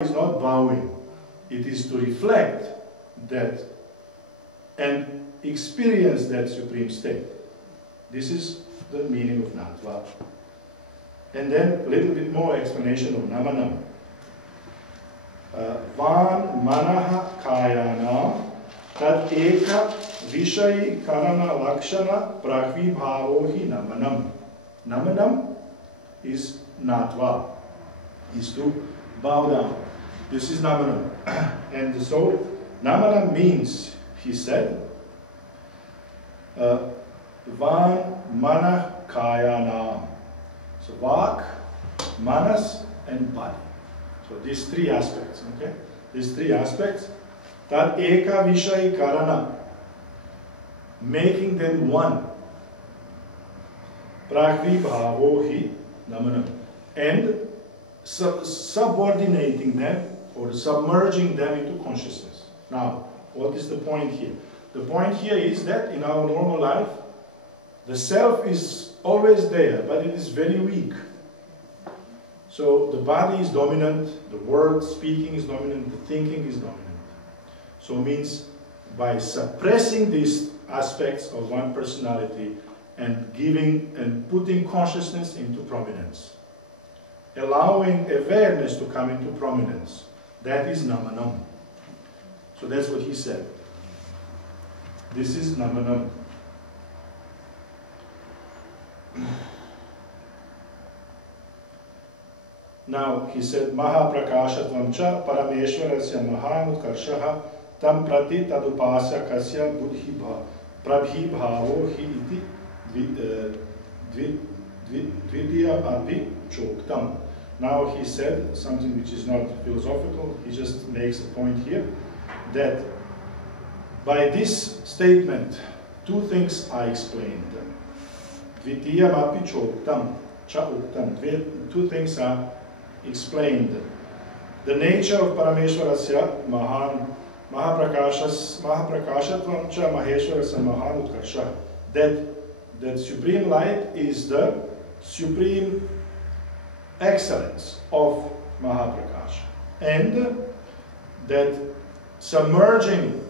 is not bowing. It is to reflect that and experience that supreme state. This is the meaning of Natva. And then a little bit more explanation of Namanam. Van manaha kayana tad eka vishayi karana lakshana prakvi bhavohi namanam. Namanam is Natva, is to bow down. This is Namanam. And so Namanam means, he said, Van manah kayana. So vak, manas, and body. So these three aspects, okay? These three aspects, that eka vishay karana, making them one. Prakvi bhavo hi namanam. And subordinating them or submerging them into consciousness. Now, what is the point here? The point here is that in our normal life, the self is always there, but it is very weak. So the body is dominant, the word speaking is dominant, the thinking is dominant. So it means by suppressing these aspects of one personality and giving and putting consciousness into prominence, allowing awareness to come into prominence, that is Namanam. So that's what he said. This is Namanam. Now he said, Mahaprakashatvam cha parameshwarasya mahanutkarshaha tam prati tadupasya kasya buddhi prabhi bhavo hi iti dvitiya api choktam. Now he said something which is not philosophical, he just makes a point here, that by this statement, two things are explained. Dvitiya api choktam, cha uktam. Two things are explained. The nature of Parameshwarasya Mahaprakashatvam cha Maheshwarasya Mahanutkarsha. That supreme light is the supreme excellence of Mahaprakasha. And that submerging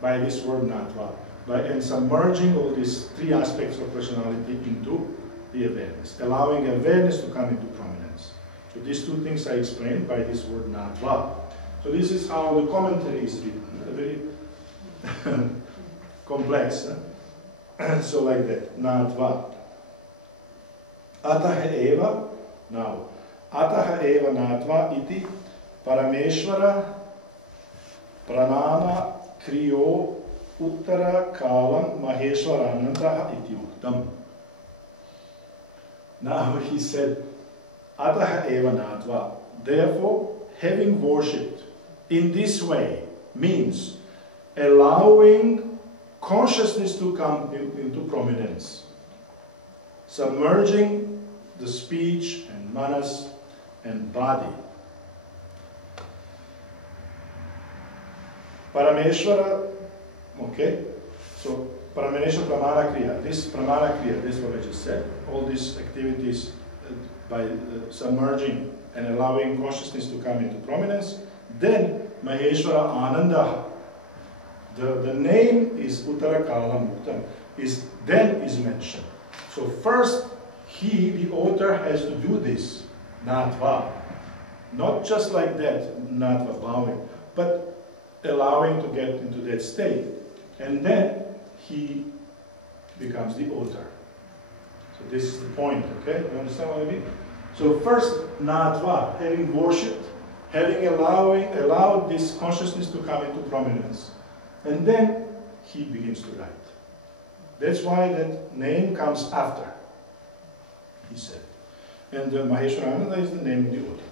by this word Natva, and submerging all these three aspects of personality into the awareness, allowing awareness to come into prominence. So these two things are explained by this word Natva. So this is how the commentary is written, very complex. So like that, Natva. Ataha eva, now, Ataha eva Natva iti Parameshvara Pranama Kriyo Uttara Kalam Maheshwaranandaha iti uktam. Now he said, Ataha eva Natva. Therefore, having worshipped in this way means allowing consciousness to come into prominence, submerging the speech and manas and body. Parameshvara, okay, so Parameshvara Pramana Kriya, this Pramana Kriya, this is what I just said, all these activities by submerging and allowing consciousness to come into prominence. Then Maheshwara Ananda, the name is Uttara Kalam Uttam, then is mentioned. So first, the author has to do this, Natva. Not just like that, Natva, bowing, but allowing to get into that state. And then he becomes the author. So this is the point, okay? You understand what I mean? So first, Natva, having worshipped, having allowed this consciousness to come into prominence. And then he begins to write. That's why that name comes after, he said. And Maheshwara Ananda is the name of the author.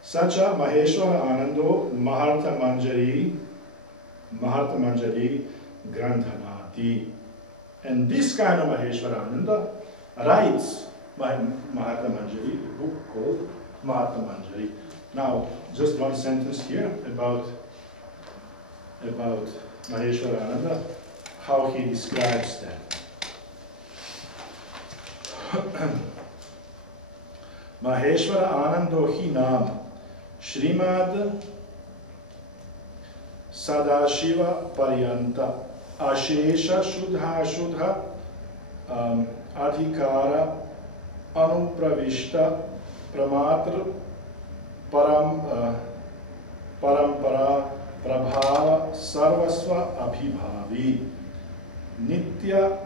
Sacha Maheshwara Anando Mahartha Manjari Grandhanati. And this kind of Maheshwara Ananda writes Mahartha Manjari, a book called Mahartha Manjari. Now, just one sentence here about Maheshwara Ananda, how he describes that. Maheshwara Anando hi naam Shrimad Sadashiva Paryanta Ashesha Shudha Adhikara Anupravishta Pramatra Parampara Prabhava Sarvasva Abhibhavi Nitya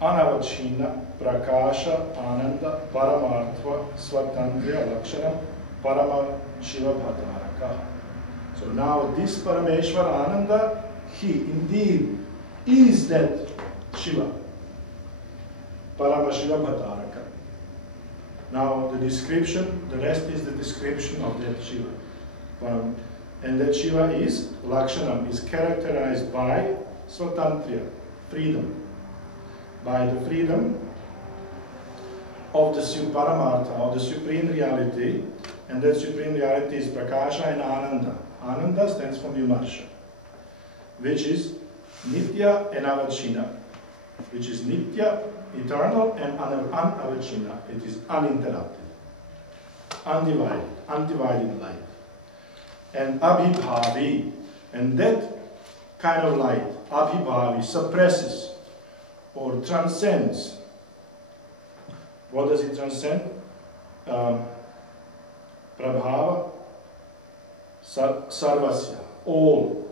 Anavachina Prakasha Ananda Paramartha Swatantriya Lakshanam Parama Shiva Bhataraka. So now this Parameshwar Ananda, he indeed is that Shiva, Parama Shiva Bhataraka. Now the description, the rest is the description of that Shiva. And that Shiva is, Lakshanam, is characterized by Swatantriya, freedom. By the freedom of the Paramartha, of the supreme reality, and that supreme reality is Prakasha and Ananda. Ananda stands for Vimarsha, which is Nitya and Avachina, which is Nitya, eternal, and Anavachina, it is uninterrupted, undivided light. And Abhibhavi, and that kind of light, Abhibhavi, suppresses or transcends. What does it transcend? Prabhava, Sarvasya, all.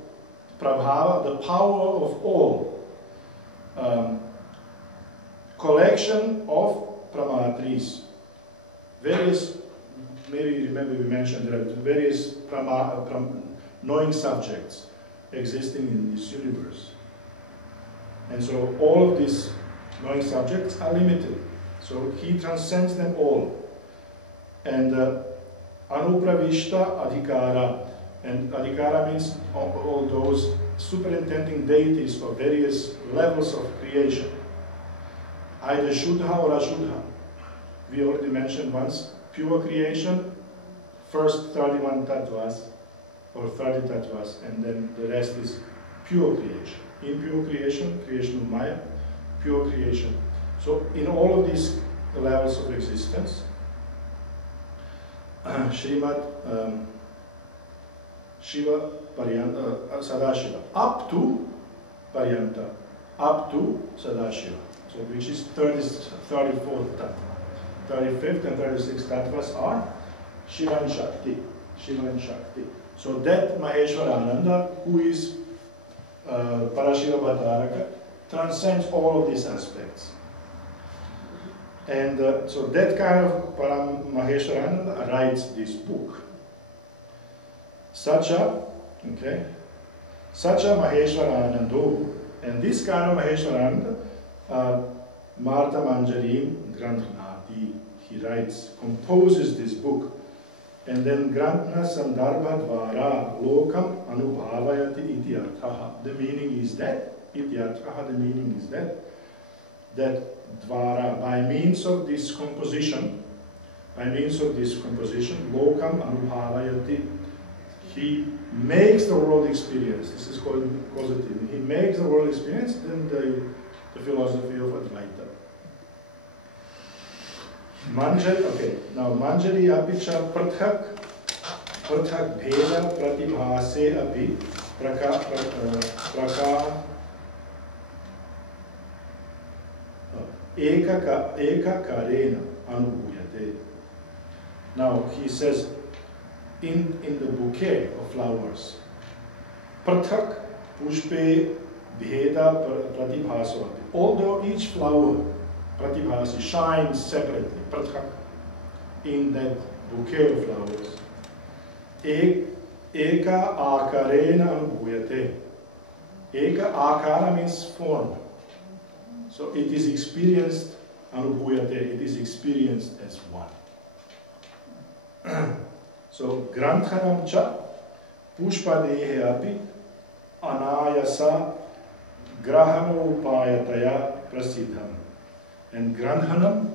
Prabhava, the power of all. Collection of pramatris. Various, maybe you remember we mentioned there are various knowing subjects existing in this universe. And so all of these knowing subjects are limited. So he transcends them all. And Anupravishta Adhikara. And Adhikara means all those superintending deities for various levels of creation. Either Shuddha or Ashuddha. We already mentioned once, pure creation, first 31 tattvas, or 30 tattvas, and then the rest is pure creation. Impure creation, creation of Maya, pure creation. So in all of these levels of existence, Srimad Shiva Paryanta, Sadashiva, up to Paryanta, up to Sadashiva, so which is 34th tattva. 35th and 36th tattvas are Shiva and Shakti. Shiva and Shakti. So that Maheshwarananda, who is Parashiva Bhataraka, transcends all of these aspects. And so that kind of Maheshwarananda writes this book. Sacha, okay, Sacha Maheshwaranando, and this kind of Maheshwarananda, Mahartha Manjari Granthanati, he writes, composes this book, and then Grantha Sandarbha Dvara Lokam Anubhavayati iti arthaha. The meaning is that, iti arthaha, the meaning is that Dvara, by means of this composition, Lokam Anubhavayati, he makes the world experience. This is called causative. He makes the world experience, then the philosophy of Advaita. Manjari, okay, now Manjari apicha prathak bheda pratibhase api ekakarena anubhuyate. Now he says, in the bouquet of flowers, prathak pushpe bheda pratibhasavati. Although each flower pratibhasi shines separately, prathak, in that bouquet of flowers, eka akarena anubhuyate. Eka akara means form. So it is experienced, anubhuyate, it is experienced as one. So granthanam cha pushpadehe api anayasa grahano upayataya prasiddham. And granthanam,